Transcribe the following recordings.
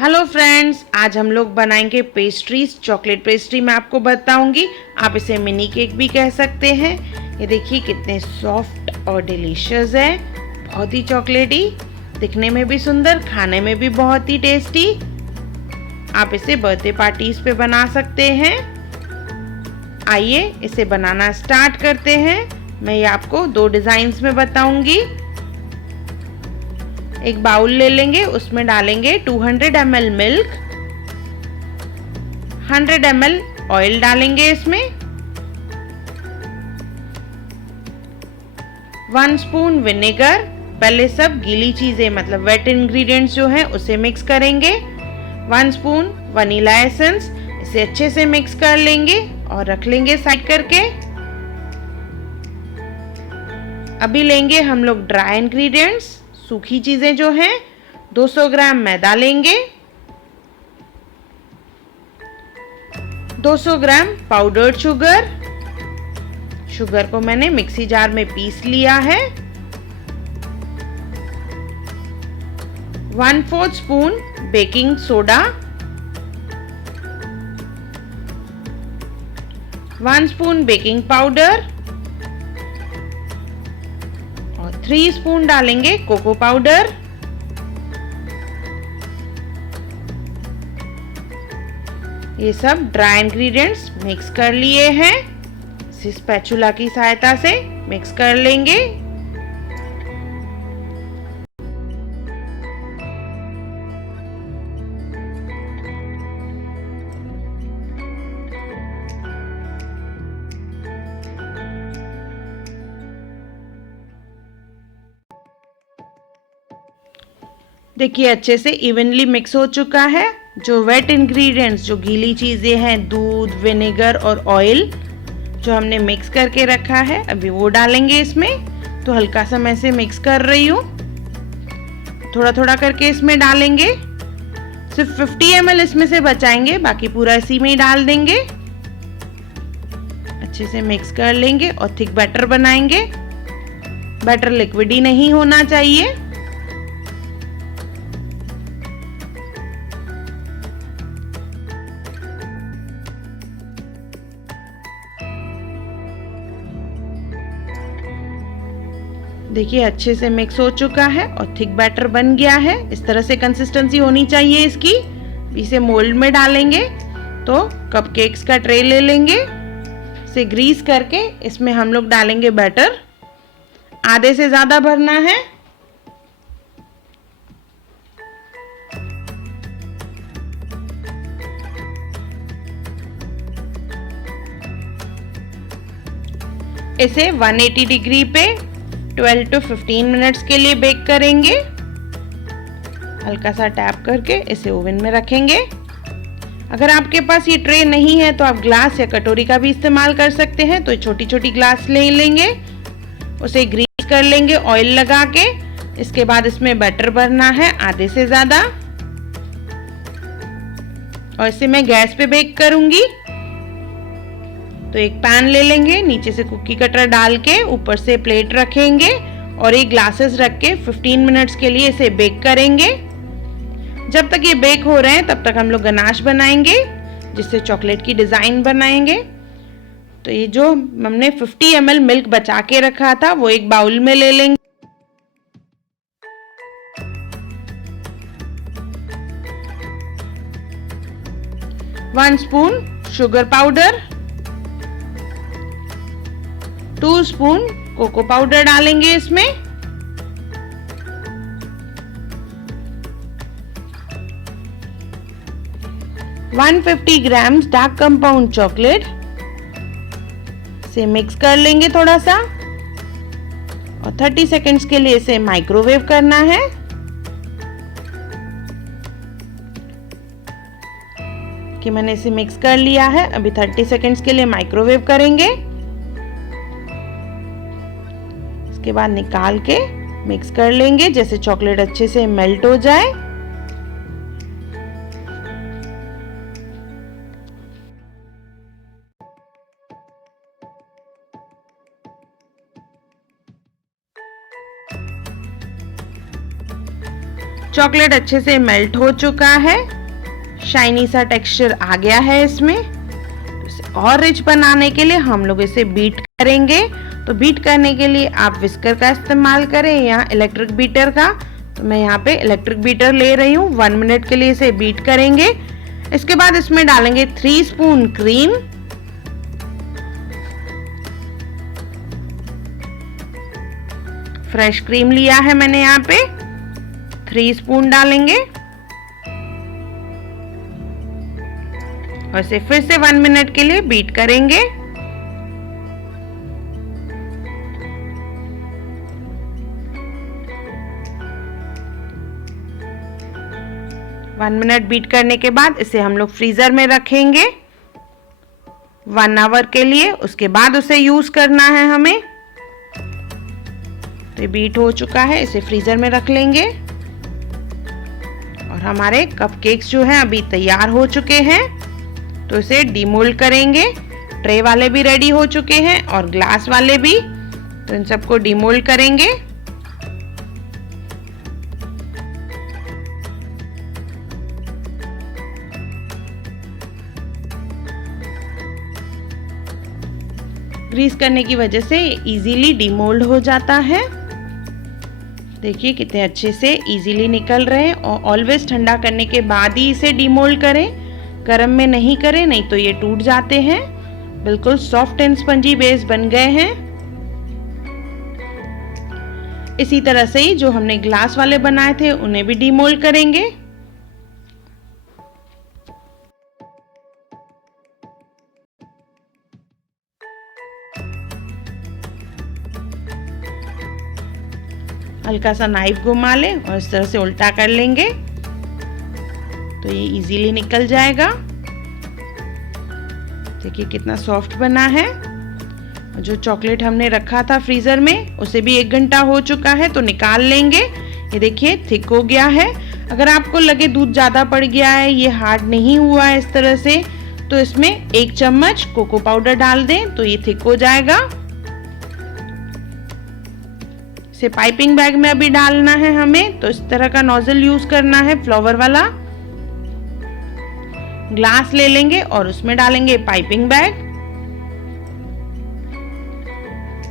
Hello friends, आज हम लोग बनाएंगे पेस्ट्रीज। चॉकलेट पेस्ट्री मैं आपको बताऊंगी। आप इसे मिनी केक भी कह सकते हैं। ये देखिए कितने सॉफ्ट और डिलीशियस है, बहुत ही चॉकलेटी, दिखने में भी सुंदर, खाने में भी बहुत ही टेस्टी। आप इसे बर्थडे पार्टीज पे बना सकते हैं। आइए इसे बनाना स्टार्ट करते हैं। मैं ये आपको दो डिजाइन्स में बताऊंगी। एक बाउल ले लेंगे, उसमें डालेंगे 200 ml मिल्क, 100 ml ऑयल डालेंगे इसमें, 1 स्पून विनेगर। पहले सब गीली चीजें मतलब वेट इंग्रेडिएंट्स जो है उसे मिक्स करेंगे। 1 स्पून वनीला एसेंस, इसे अच्छे से मिक्स कर लेंगे और रख लेंगे साइड करके। अभी लेंगे हम लोग ड्राई इंग्रेडिएंट्स, सूखी चीजें जो हैं। 200 ग्राम मैदा लेंगे, 200 ग्राम पाउडर्ड शुगर, शुगर को मैंने मिक्सी जार में पीस लिया है। 1/4 spoon baking soda, 1 spoon baking powder और 3 स्पून डालेंगे कोको पाउडर। ये सब ड्राई इंग्रेडिएंट्स मिक्स कर लिए हैं। इसे स्पैचुला की सहायता से मिक्स कर लेंगे। देखिए अच्छे से इवनली मिक्स हो चुका है। जो वेट इंग्रेडिएंट्स, जो गीली चीज़ें हैं, दूध, विनेगर और ऑयल जो हमने मिक्स करके रखा है, अभी वो डालेंगे इसमें। तो हल्का सा मैं इसे मिक्स कर रही हूँ, थोड़ा थोड़ा करके इसमें डालेंगे। सिर्फ 50 ml इसमें से बचाएंगे, बाकी पूरा इसी में ही डाल देंगे। अच्छे से मिक्स कर लेंगे और थिक बैटर बनाएंगे। बैटर लिक्विड ही नहीं होना चाहिए। देखिए अच्छे से मिक्स हो चुका है और थिक बैटर बन गया है। इस तरह से कंसिस्टेंसी होनी चाहिए इसकी। इसे मोल्ड में डालेंगे। तो कपकेक्स का ट्रे ले लेंगे, इसे ग्रीस करके इसमें हम लोग डालेंगे बैटर। आधे से ज़्यादा भरना है। इसे 180 डिग्री पे 12 to 15 मिनट्स के लिए बेक करेंगे। हल्का सा टैप करके इसे ओवन में रखेंगे। अगर आपके पास ये ट्रे नहीं है तो आप ग्लास या कटोरी का भी इस्तेमाल कर सकते हैं। तो छोटी छोटी ग्लास ले लेंगे, उसे ग्रीस कर लेंगे ऑयल लगा के। इसके बाद इसमें बटर भरना है आधे से ज़्यादा, और इसे मैं गैस पे बेक करूंगी। तो एक पैन ले लेंगे, नीचे से कुकी कटर डाल के ऊपर से प्लेट रखेंगे और एक ग्लासेस रख के 15 मिनट्स के लिए इसे बेक करेंगे। जब तक ये बेक हो रहे हैं तब तक हम लोग गनाश बनाएंगे, जिससे चॉकलेट की डिज़ाइन बनाएंगे। तो ये जो हमने 50 ml मिल्क बचा के रखा था वो एक बाउल में ले लेंगे। One spoon sugar powder, 2 spoon cocoa powder डालेंगे इसमें। One 150 grams dark compound chocolate, इसे मिक्स कर लेंगे थोड़ा सा और 30 सेकेंड्स के लिए इसे माइक्रोवेव करना है। कि मैंने इसे मिक्स कर लिया है, अभी 30 सेकेंड्स के लिए माइक्रोवेव करेंगे। इसके बाद निकाल के मिक्स कर लेंगे, जैसे चॉकलेट अच्छे से मेल्ट हो जाए। चॉकलेट अच्छे से मेल्ट हो चुका है, शाइनी सा टेक्सचर आ गया है इसमें। इसे और रिच बनाने के लिए हम लोग इसे बीट करेंगे। तो बीट करने के लिए आप विस्कर का इस्तेमाल करें या इलेक्ट्रिक बीटर का। तो मैं यहाँ पे इलेक्ट्रिक बीटर ले रही हूँ। 1 मिनट के लिए इसे बीट करेंगे। इसके बाद इसमें डालेंगे 3 स्पून क्रीम, फ्रेश क्रीम लिया है मैंने यहाँ पे, 3 स्पून डालेंगे और इसे फिर से 1 मिनट के लिए बीट करेंगे। वन मिनट बीट करने के बाद इसे हम लोग फ्रीजर में रखेंगे 1 आवर के लिए। उसके बाद उसे यूज करना है हमें। तो बीट हो चुका है, इसे फ्रीजर में रख लेंगे। और हमारे कपकेक्स जो हैं अभी तैयार हो चुके हैं। तो इसे डीमोल्ड करेंगे। ट्रे वाले भी रेडी हो चुके हैं और ग्लास वाले भी। तो इन सबको डीमोल्ड करेंगे। ग्रीस करने की वजह से इजीली डीमोल्ड हो जाता है। देखिए कितने अच्छे से इजीली निकल रहे हैं। और ऑलवेज ठंडा करने के बाद ही इसे डीमोल्ड करें, गर्म में नहीं करें, नहीं तो ये टूट जाते हैं। बिल्कुल सॉफ्ट एंड स्पंजी बेस बन गए हैं। इसी तरह से ही जो हमने ग्लास वाले बनाए थे उन्हें भी डीमोल्ड करेंगे। हल्का सा नाइफ घुमा लें और इस तरह से उल्टा कर लेंगे तो ये इजीली निकल जाएगा। देखिए कितना सॉफ्ट बना है। जो चॉकलेट हमने रखा था फ्रीजर में उसे भी 1 घंटा हो चुका है, तो निकाल लेंगे। ये देखिए थिक हो गया है। अगर आपको लगे दूध ज़्यादा पड़ गया है, ये हार्ड नहीं हुआ है इस तरह से, तो इसमें 1 चम्मच कोको पाउडर डाल दें तो ये थिक हो जाएगा। इसे पाइपिंग बैग में अभी डालना है हमें। तो इस तरह का नोजल यूज करना है, फ्लावर वाला। ग्लास ले लेंगे और उसमें डालेंगे पाइपिंग बैग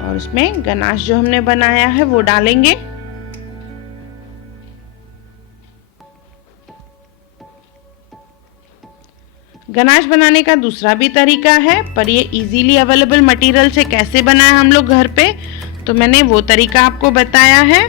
और उसमें गनाश जो हमने बनाया है वो डालेंगे। गनाश बनाने का दूसरा भी तरीका है, पर ये इजीली अवेलेबल मटेरियल से कैसे बनाए हम लोग घर पे, तो मैंने वो तरीका आपको बताया है।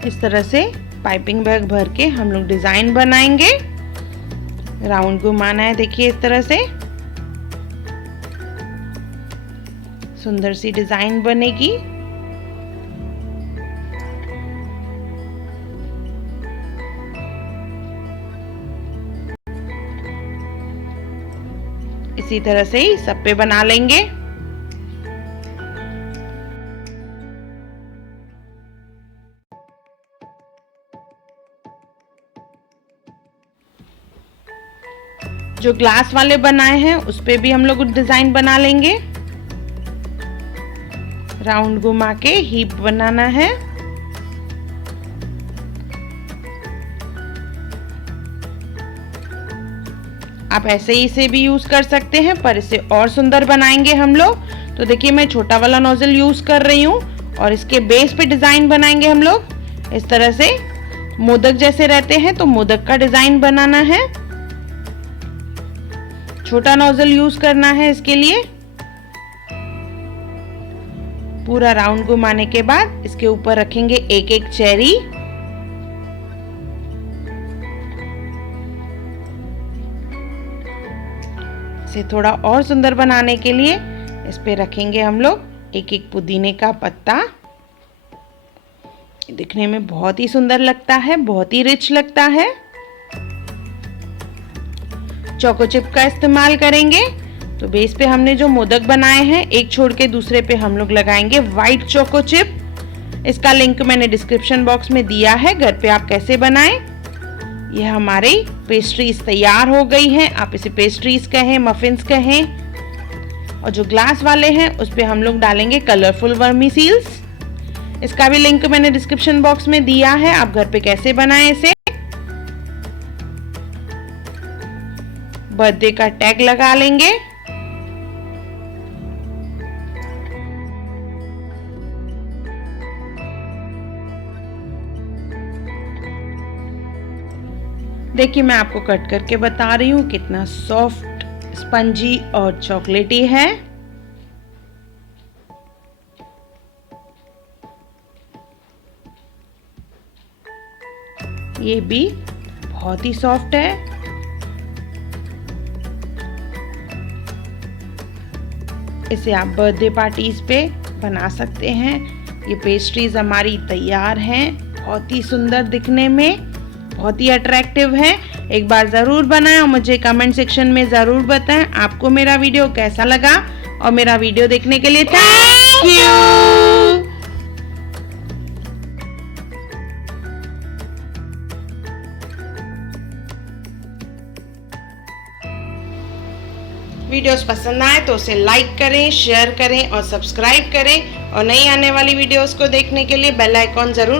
इस तरह से पाइपिंग बैग भर के हम लोग डिजाइन बनाएंगे। राउंड घुमाना है, देखिए इस तरह से सुंदर सी डिजाइन बनेगी। इसी तरह से ही सब पे बना लेंगे। जो ग्लास वाले बनाए हैं उस पे भी हम लोग डिजाइन बना लेंगे। राउंड घुमा के हीप बनाना है। आप ऐसे ही इसे भी यूज कर सकते हैं, पर इसे और सुंदर बनाएंगे हम लोग। तो देखिए मैं छोटा वाला नोजल यूज कर रही हूँ और इसके बेस पे डिजाइन बनाएंगे हम लोग। इस तरह से मोदक जैसे रहते हैं तो मोदक का डिजाइन बनाना है। छोटा नोजल यूज करना है इसके लिए। पूरा राउंड घुमाने के बाद इसके ऊपर रखेंगे एक एक चेरी। इसे थोड़ा और सुंदर बनाने के लिए इस पे रखेंगे हम लोग एक एक पुदीने का पत्ता। दिखने में बहुत ही सुंदर लगता है, बहुत ही रिच लगता है। चोको चिप का इस्तेमाल करेंगे। तो बेस पे हमने जो मोदक बनाए हैं एक छोड़ के दूसरे पे हम लोग लगाएंगे व्हाइट चोको चिप। इसका लिंक मैंने डिस्क्रिप्शन बॉक्स में दिया है, घर पे आप कैसे बनाएं। ये हमारी पेस्ट्रीज तैयार हो गई हैं। आप इसे पेस्ट्रीज कहें, मफिन्स कहें। और जो ग्लास वाले हैं उस पे हम लोग डालेंगे कलरफुल वर्मीसेल्स। इसका भी लिंक मैंने डिस्क्रिप्शन बॉक्स में दिया है, आप घर पे कैसे बनाएं इसे। बर्थडे का टैग लगा लेंगे। देखिए मैं आपको कट करके बता रही हूँ कितना सॉफ्ट, स्पंजी और चॉकलेटी है। ये भी बहुत ही सॉफ्ट है। इसे आप बर्थडे पार्टीज पे बना सकते हैं। ये पेस्ट्रीज हमारी तैयार हैं। बहुत ही सुंदर दिखने में, बहुत ही अट्रैक्टिव है। एक बार ज़रूर बनाएं और मुझे कमेंट सेक्शन में ज़रूर बताएं आपको मेरा वीडियो कैसा लगा। और मेरा वीडियो देखने के लिए थैंक यू। वीडियोस पसंद आए तो उसे लाइक करें, शेयर करें और सब्सक्राइब करें। और नई आने वाली वीडियोस को देखने के लिए बेल आइकॉन ज़रूर